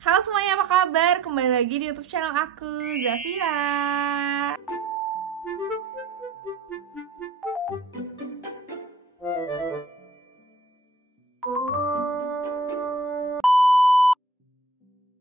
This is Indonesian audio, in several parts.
Halo semuanya, apa kabar? Kembali lagi di YouTube channel aku, Zafira.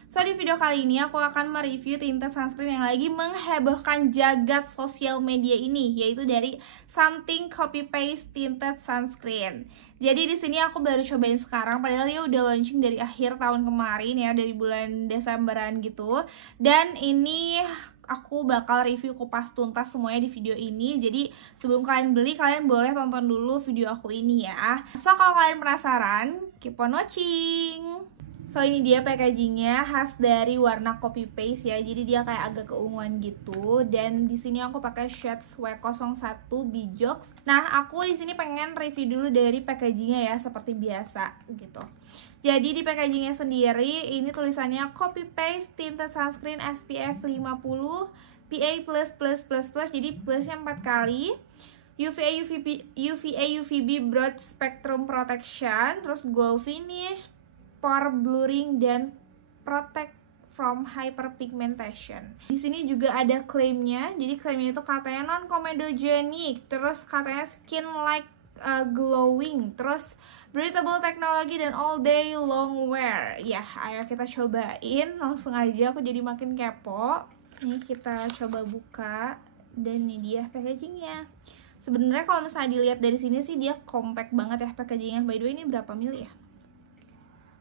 So, di video kali ini aku akan mereview tinted sunscreen yang lagi menghebohkan jagat sosial media ini, yaitu dari Something Copy Paste Tinted Sunscreen. Jadi di sini aku baru cobain sekarang, padahal dia udah launching dari akhir tahun kemarin ya, dari bulan Desemberan gitu. Dan ini aku bakal review kupas tuntas semuanya di video ini. Jadi sebelum kalian beli, kalian boleh tonton dulu video aku ini ya. So, kalau kalian penasaran, keep on watching. So, ini dia packagingnya, khas dari warna copy paste ya. Jadi dia kayak agak keunguan gitu. Dan di sini aku pakai shade W01 Bijox. Nah, aku di sini pengen review dulu dari packagingnya ya, seperti biasa gitu. Jadi di packagingnya sendiri, ini tulisannya copy paste tinted sunscreen SPF 50 PA++++. Jadi plusnya 4 kali. UVA UVB broad spectrum protection, terus glow finish, pore blurring, dan protect from hyperpigmentation. Di sini juga ada klaimnya. Jadi klaimnya itu katanya non comedogenic, terus katanya skin like glowing, terus breathable teknologi, dan all day long wear. Ya, ayo kita cobain langsung aja. Aku jadi makin kepo. Nih kita coba buka, dan ini dia packagingnya. Sebenarnya kalau misalnya dilihat dari sini sih dia compact banget ya packagingnya. By the way, ini berapa mili ya?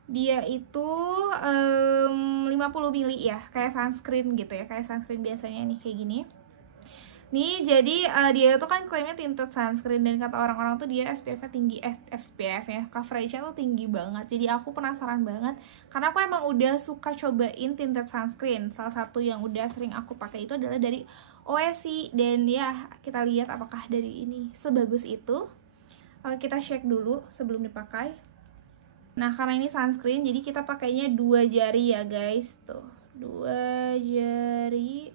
Dia itu 50 mili ya, kayak sunscreen gitu ya, kayak sunscreen biasanya nih, kayak gini. Nih, jadi dia itu kan klaimnya tinted sunscreen, dan kata orang-orang tuh dia SPF-nya tinggi, SPF ya, coverage-nya tuh tinggi banget. Jadi aku penasaran banget, karena aku emang udah suka cobain tinted sunscreen. Salah satu yang udah sering aku pakai itu adalah dari Oesi, dan ya kita lihat apakah dari ini sebagus itu. Kita shake dulu sebelum dipakai. Nah, karena ini sunscreen, jadi kita pakainya 2 jari ya guys. Tuh, 2 jari.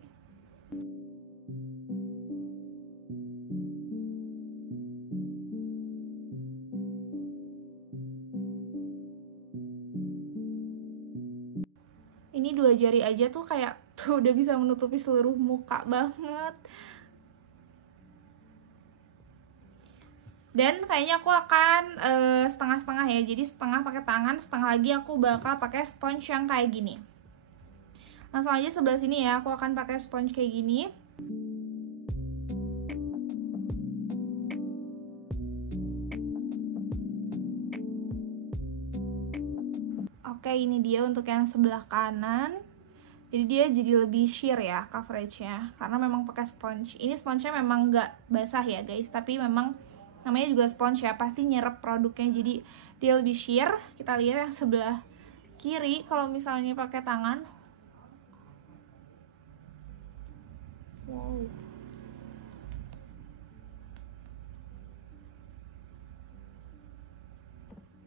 Ini 2 jari aja tuh kayak tuh udah bisa menutupi seluruh muka banget. Dan kayaknya aku akan setengah-setengah ya. Jadi setengah pakai tangan, setengah lagi aku bakal pakai sponge yang kayak gini. Langsung aja sebelah sini ya, aku akan pakai sponge kayak gini. Oke, ini dia untuk yang sebelah kanan. Jadi dia jadi lebih sheer ya coveragenya, karena memang pakai sponge. Ini spongenya memang nggak basah ya guys, tapi memang namanya juga sponge ya, pasti nyerap produknya, jadi dia lebih sheer. Kita lihat yang sebelah kiri, kalau misalnya pakai tangan, wow.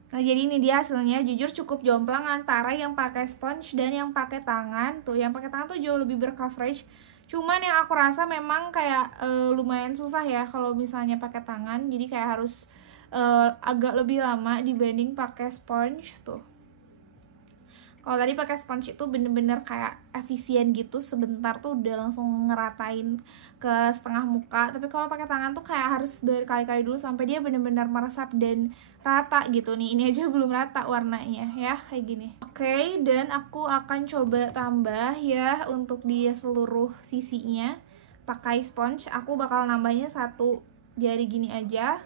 Nah, jadi ini dia hasilnya. Jujur cukup jomplang antara yang pakai sponge dan yang pakai tangan. Tuh, yang pakai tangan tuh jauh lebih bercoverage. Cuman yang aku rasa memang kayak lumayan susah ya kalau misalnya pakai tangan. Jadi kayak harus agak lebih lama dibanding pakai sponge tuh. Kalau tadi pakai sponge itu bener-bener kayak efisien gitu, sebentar tuh udah langsung ngeratain ke setengah muka. Tapi kalau pakai tangan tuh kayak harus berkali-kali dulu sampai dia bener-bener meresap dan rata gitu. Nih, ini aja belum rata warnanya ya, kayak gini. Oke, dan aku akan coba tambah ya untuk di seluruh sisinya pakai sponge. Aku bakal nambahnya 1 jari gini aja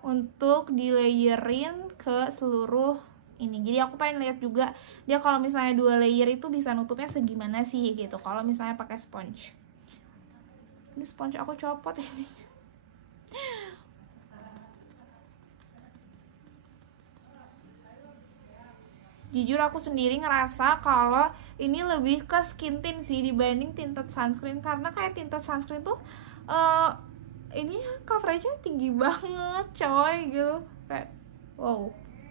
untuk di layerin ke seluruh ini. Jadi aku pengen lihat juga dia kalau misalnya 2 layer itu bisa nutupnya segimana sih gitu kalau misalnya pakai sponge. Ini sponge aku copot ini. Jujur aku sendiri ngerasa kalau ini lebih ke skin tint sih dibanding tinted sunscreen, karena kayak tinted sunscreen tuh ini coveragenya tinggi banget coy gitu, kayak wow.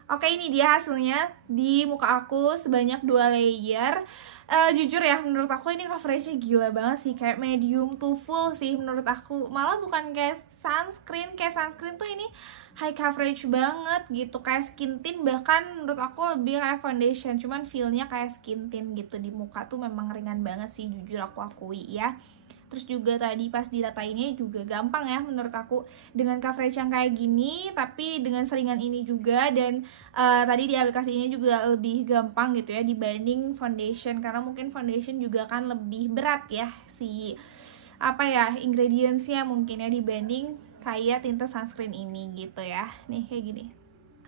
Oke, ini dia hasilnya di muka aku sebanyak 2 layer. Jujur ya, menurut aku ini coveragenya gila banget sih, kayak medium to full sih menurut aku. Malah bukan kayak sunscreen. Kayak sunscreen tuh ini high coverage banget gitu, kayak skin tint, bahkan menurut aku lebih kayak foundation, cuman feelnya kayak skin tint gitu. Di muka tuh memang ringan banget sih, jujur aku akui ya. Terus juga tadi pas diratainnya juga gampang ya menurut aku, dengan coverage yang kayak gini tapi dengan seringan ini juga. Dan tadi di aplikasi ini juga lebih gampang gitu ya dibanding foundation, karena mungkin foundation juga kan lebih berat ya si ingredientsnya mungkin ya, dibanding kayak tinta sunscreen ini gitu ya. Nih kayak gini.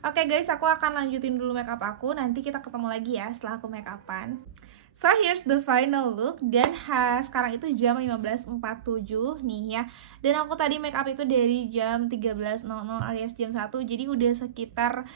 Oke guys, aku akan lanjutin dulu makeup aku, nanti kita ketemu lagi ya setelah aku make upan. So here's the final look. Dan sekarang itu jam 15.47 nih ya. Dan aku tadi make up itu dari jam 13.00 alias jam 1. Jadi udah sekitar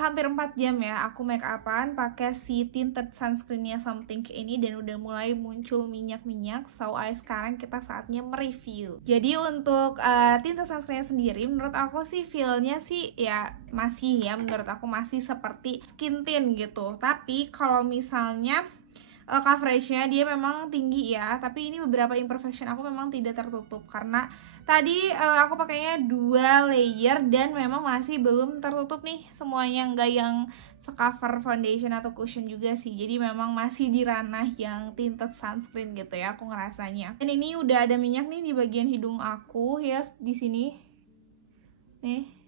hampir 4 jam ya aku make upan pakai si tinted sunscreennya Something ini. Dan udah mulai muncul minyak-minyak. So sekarang kita saatnya mereview. Jadi untuk tinted sunscreennya sendiri, menurut aku sih feelnya sih ya masih ya, menurut aku masih seperti skin tint gitu. Tapi kalau misalnya coveragenya dia memang tinggi ya, tapi ini beberapa imperfection aku memang tidak tertutup karena tadi aku pakainya 2 layer dan memang masih belum tertutup nih semuanya, nggak yang secover foundation atau cushion juga sih. Jadi memang masih di ranah yang tinted sunscreen gitu ya aku ngerasanya. Dan ini udah ada minyak nih di bagian hidung aku ya, di sini nih.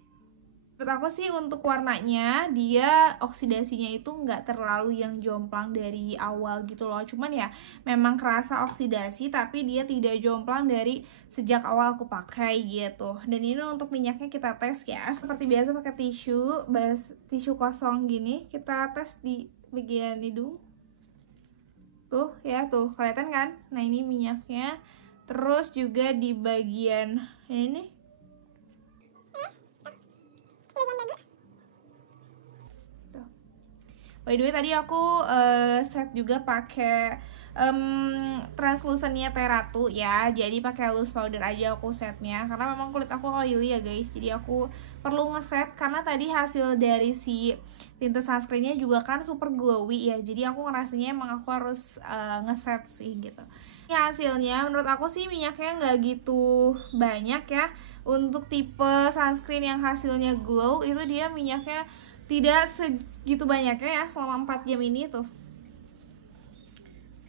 Menurut aku sih untuk warnanya dia oksidasinya itu nggak terlalu yang jomplang dari awal gitu loh. Cuman ya memang kerasa oksidasi tapi dia tidak jomplang dari sejak awal aku pakai gitu. Dan ini untuk minyaknya kita tes ya. Seperti biasa pakai tisu kosong gini, kita tes di bagian hidung. Tuh ya, tuh kelihatan kan? Nah ini minyaknya. Terus juga di bagian ini. By the way tadi aku set juga pakai translucentnya Teratu ya. Jadi pakai loose powder aja aku setnya karena memang kulit aku oily ya guys. Jadi aku perlu ngeset karena tadi hasil dari si tinta sunscreennya juga kan super glowy ya. Jadi aku ngerasanya emang aku harus ngeset sih gitu. Ya hasilnya menurut aku sih minyaknya nggak gitu banyak ya. Untuk tipe sunscreen yang hasilnya glow itu dia minyaknya tidak segitu banyaknya ya selama 4 jam ini tuh.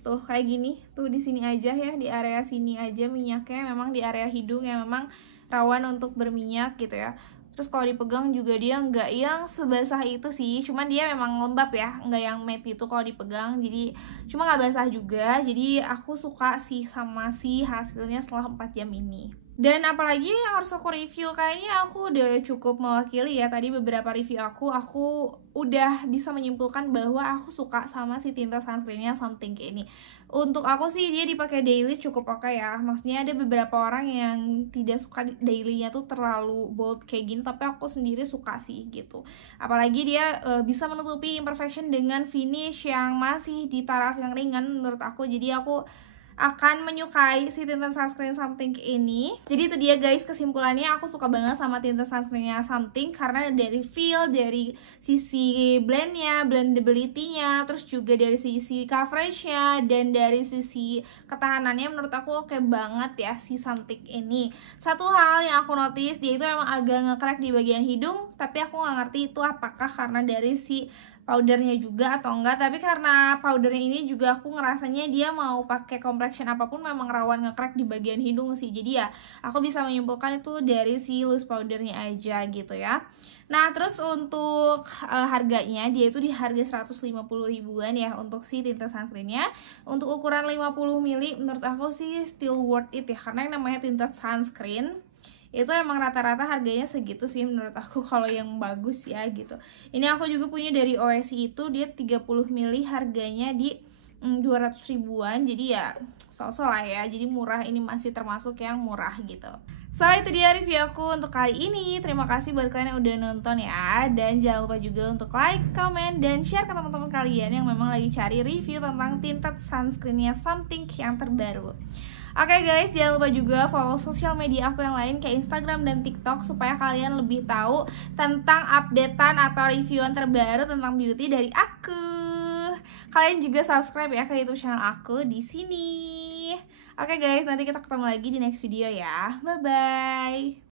Tuh kayak gini, tuh di sini aja ya, di area sini aja minyaknya, memang di area hidung yang memang rawan untuk berminyak gitu ya. Terus kalau dipegang juga dia nggak yang sebasah itu sih, cuman dia memang lembab ya, nggak yang matte itu kalau dipegang. Jadi cuma nggak basah juga, jadi aku suka sih sama si hasilnya setelah 4 jam ini. Dan apalagi yang harus aku review, kayaknya aku udah cukup mewakili ya. Tadi beberapa review aku udah bisa menyimpulkan bahwa aku suka sama si tinta sunscreennya Something ini. Untuk aku sih dia dipakai daily cukup oke ya. Maksudnya ada beberapa orang yang tidak suka dailynya tuh terlalu bold kayak gini, tapi aku sendiri suka sih gitu. Apalagi dia bisa menutupi imperfection dengan finish yang masih di taraf yang ringan menurut aku. Jadi aku akan menyukai si tinta sunscreen Something ini. Jadi itu dia guys kesimpulannya, aku suka banget sama tinta sunscreennya Something karena dari feel, dari sisi blendnya, blendability-nya, terus juga dari sisi coverage-nya, dan dari sisi ketahanannya menurut aku oke banget ya si Something ini. Satu hal yang aku notice, dia itu emang agak nge-crack di bagian hidung, tapi aku nggak ngerti itu apakah karena dari si powdernya juga atau enggak. Tapi karena powdernya ini juga aku ngerasanya dia mau pakai complexion apapun memang rawan nge-crack di bagian hidung sih. Jadi ya aku bisa menyimpulkan itu dari si loose powdernya aja gitu ya. Nah terus untuk harganya, dia itu di harga 150 ribuan ya untuk si tinta sunscreennya. Untuk ukuran 50 ml menurut aku sih still worth it ya, karena yang namanya tinta sunscreen itu emang rata-rata harganya segitu sih menurut aku kalau yang bagus ya gitu. Ini aku juga punya dari OSI, itu dia 30 ml harganya di 200 ribuan. Jadi ya so-so lah ya, jadi murah, ini masih termasuk yang murah gitu. So itu dia review aku untuk kali ini. Terima kasih buat kalian yang udah nonton ya. Dan jangan lupa juga untuk like, comment, dan share ke teman-teman kalian yang memang lagi cari review tentang tinted sunscreennya Something yang terbaru. Oke guys, jangan lupa juga follow sosial media aku yang lain kayak Instagram dan TikTok supaya kalian lebih tahu tentang updatean atau reviewan terbaru tentang beauty dari aku. Kalian juga subscribe ya ke YouTube channel aku di sini. Oke guys, nanti kita ketemu lagi di next video ya. Bye bye.